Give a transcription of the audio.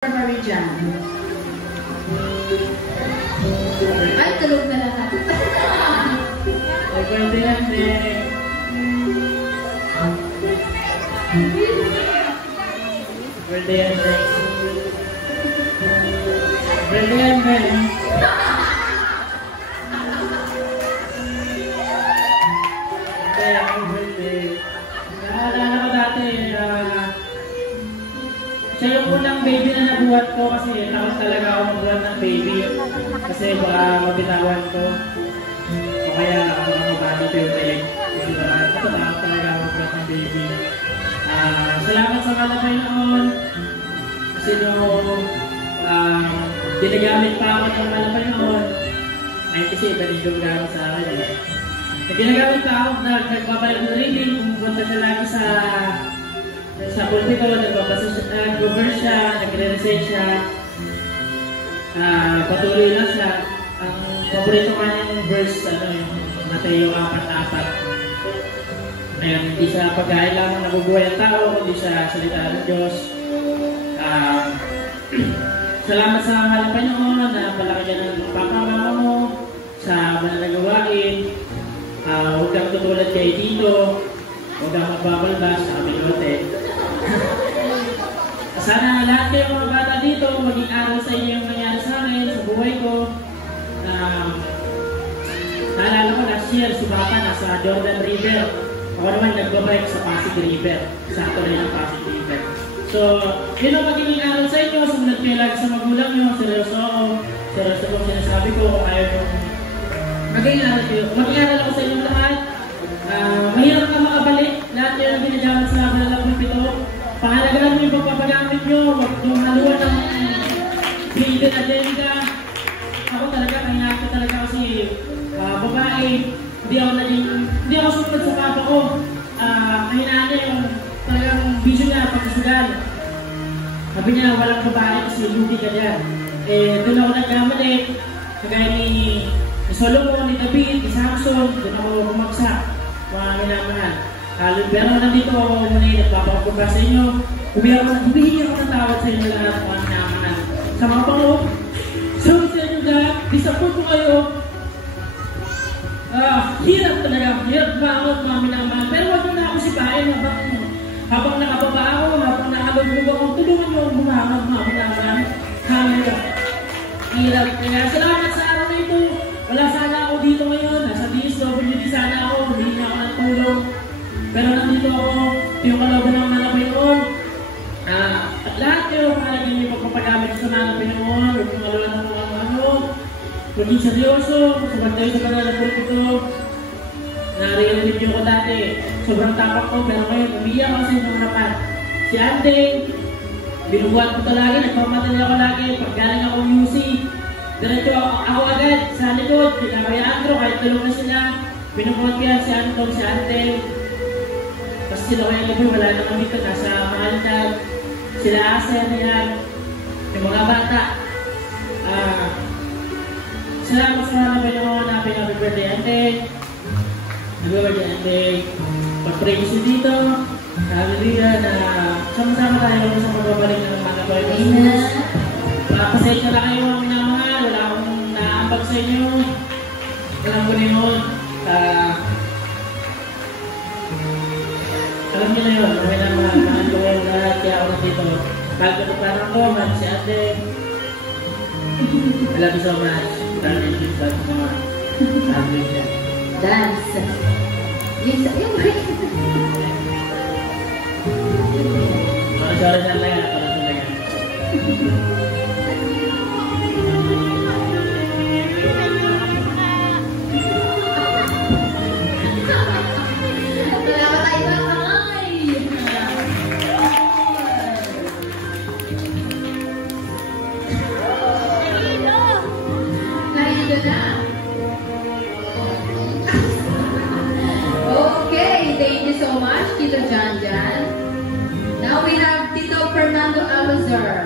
kami dyan. Ay, tulog na lahat. Ay, pwede yan, eh. Pwede yan, eh. Pwede yan, eh. Naalala ko dati, siya yung unang baby na nabuhat ko kasi takot talaga ako magbuhat ng baby. Kasi baka mabitawan ko. O kaya magamit yung leg. Kasi takot talaga ako magbuhat ng baby. Salamat sa kalabay noon. Kasi nung ginagamit pa ako ng malabay noon, 97 yung gamit sa akin eh. Ginagamit pa ako na nagpapalit ng reading, pumunta siya lagi sa pulpit ko, nag-verse siya, nagre-recite siya, patuloy lang siya. Ang paborito ko niyang verse, yung Mateo 4:4. Ngayon, hindi siya pagkain lang nabubuhay ang tao, hindi siya salita ng Diyos. Salamat sa mahal na Panginoon na palaki ka ng papa-mama mo sa mananagawain. Huwag kang tutulad kay Tito, huwag kang magbabalbas sa kabilote. Sana lahat kayo mga bata dito maging aral sa inyo yung nangyari sa akin, sa buhay ko. Naalala ko last year, si Papa nasa Jordan River. Ako naman nagbabike sa Pasig River. Sakto rin ang Pasig River. So, yun ang magiging aral sa inyo. Sumunod kayo lagi sa magulang nyo. Seryoso ako. Seryoso kong sinasabi ko kung ayaw nyo. Magiging aral kayo. Mag-iaral ako sa inyong lahat. Mahirap ka makabalik. Lahat kayo ang ginagamit sa Malalang Pito. Pangalagaan mo yung pagpapagamit nyo. Huwag yung haluan ng hidden agenda. Ako talaga, kaya ako talaga kasi babae. Hindi ako sumunod sa papa ko. Kahinaan niya yung talagang vision niya, pagkasugal. Sabi niya, walang babae kasi lugi ka dyan. Doon ako nagkamali. Kagaya ni Solomon, ni David, ni Samson, doon ako bumagsak. Mga minamahal. Pero nandito ako muna yung nagpapakababa sa inyo. Humihingi ako ng tawad sa inyo lahat mga minamahal. Sa mga pango, sorry sa inyo lahat, disappoint ko kayo. Hirap talaga, hirap bangot mga minamahal. Pero wag nyo na ako sipahin habang nakababa ako, habang nakalugmog ako, tulungan nyo ang bumangot mga minamahal. Hirap. Kaya salamat sa araw na ito. Wala sana ako dito ngayon, nasa DSWD sana ako, hindi na ako natulong. Pero nandito ako, yung kalaban ng malabay noon. At lahat kayo, mahalagin niyo pagpapagamit sa malabay noon, huwag yung kalaban ng mga ano, maging seryoso, sabat kayo sa kanila po ito. Narinig niyo ko dati, sobrang tapak ko, pero ngayon, umiyak ako sa inyong harapan. Si Andeng, binubuhat ko ito lagi, nagpamatali ako lagi, pag galing ako UC, diretso ako agad sa likod, kinakaya Andro, kahit tulong na sila, binubuhat ko yan si Anton, si Andeng. Tapos sila kaya gabi, wala naman dito, nasa Mahaldag, sila Aser yan, yung mga bata. Salamat sa mga Panginoon, happy birthday, Andeng. Happy birthday, Andeng. Pag-pray ko siya dito, hallelujah, na sama-sama tayo sa magbabalik ng mga Panginoon. Pasensya na kayo mga minamahal, wala akong naambag sa inyo. Alam ko na yun. Alam niyo na yun, mga minamahal, mahal ko yung lahat, kaya ako nandito. Mahal ko parang ko, mahal si Ate. I love you so much. Dahil yung bad mo naman. Sabi niya. Dance. Yung break. Sorry na lang yan. Sorry na lang. Narito na.